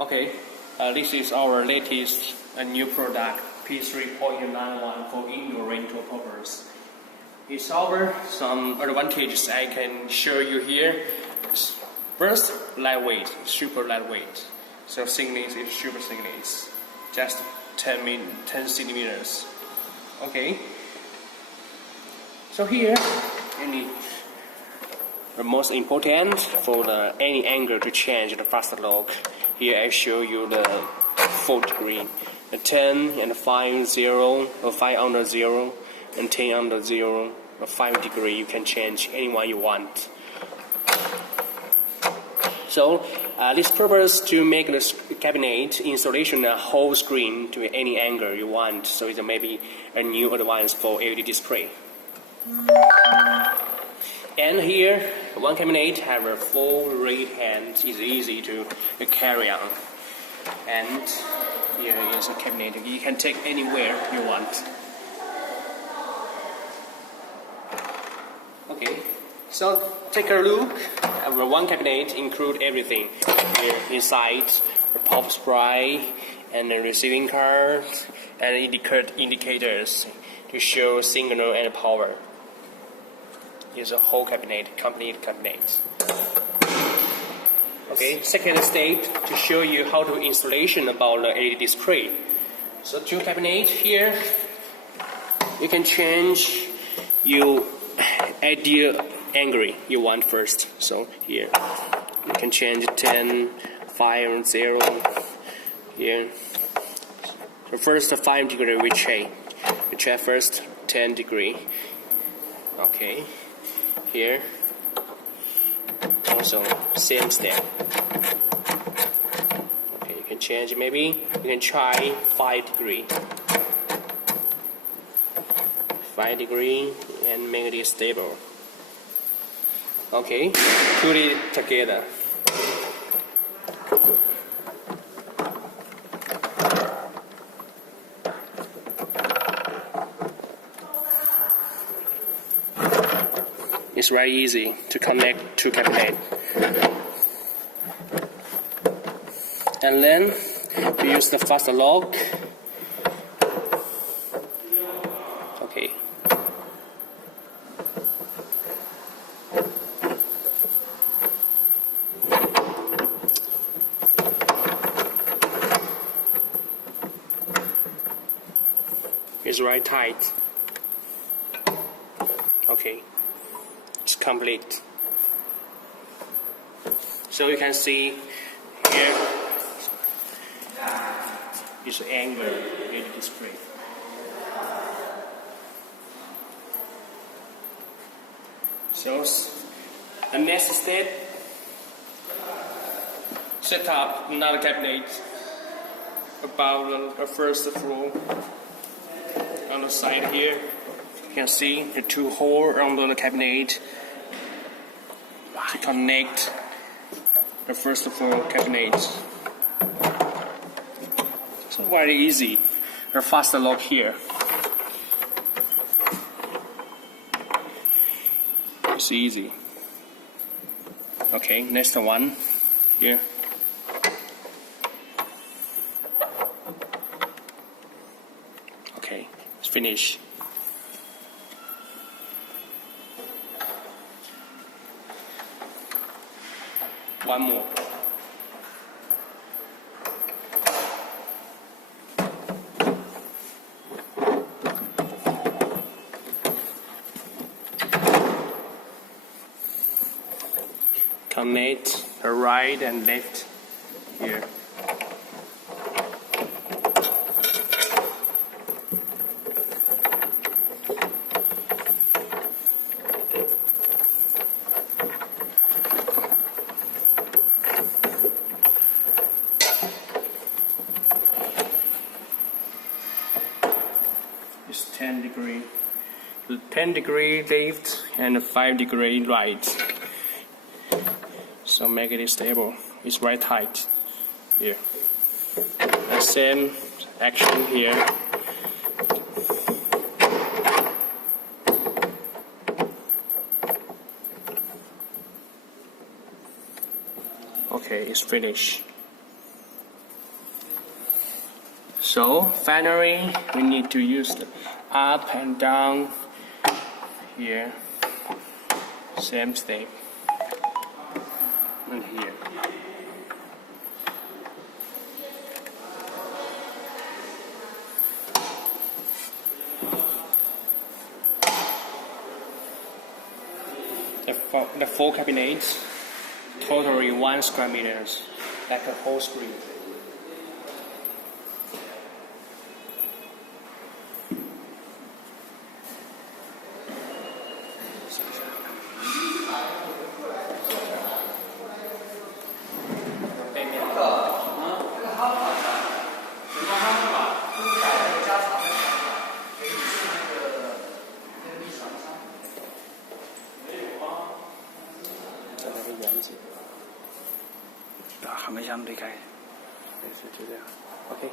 Okay, this is our latest new product, P3.91 for indoor rental purpose. It's our some advantages I can show you here. First, lightweight, super lightweight. So thickness is super thickness, just 10 centimeters. Okay. So here, the most important for any angle to change the fast lock. Here I show you the 4 degree, the 10 and 5 0, or 5 under 0, and 10 under 0, or 5 degree. You can change any one you want. So this purpose to make the cabinet installation a whole screen to any angle you want. So it's maybe a new advance for LED display. And here, one cabinet have a full right hand. It's easy to carry on. And here is a cabinet. You can take anywhere you want. Okay, so take a look. Our one cabinet include everything. Here inside, the pop spray and the receiving card and indicators to show signal and power. Here's a whole cabinet, complete cabinet. Okay, second step to show you how to installation about the LED display. So two cabinet here, you can change your ideal angle you want first. So here, you can change 10, 5, and 0. Here, so first 5 degree we check first 10 degree. Okay. Here, also same step. Okay, you can change maybe. You can try 5 degree. 5 degree and make it stable. Okay, put it together. It's very easy to connect two cabinet. And then we use the fast lock. Okay. It's very tight. Okay. Complete. So you can see here is the angle in the display. So the next step, set up another cabinet about the first floor. On the side here, you can see the 2 holes under the cabinet to connect the first floor cabinet. So very easy. The fast lock here. It's easy. Okay, next one here. Okay, it's finished. One more. Connect the right and left here. It's 10 degree. 10 degree left and 5 degree right. So make it stable. It's very tight here. The same action here. Okay, it's finished. So finally, we need to use the up and down here. Same step. And here. The four cabinets, totally 1 square meters, like a whole screen. Đó, 还没相对开。对，是就这样。OK。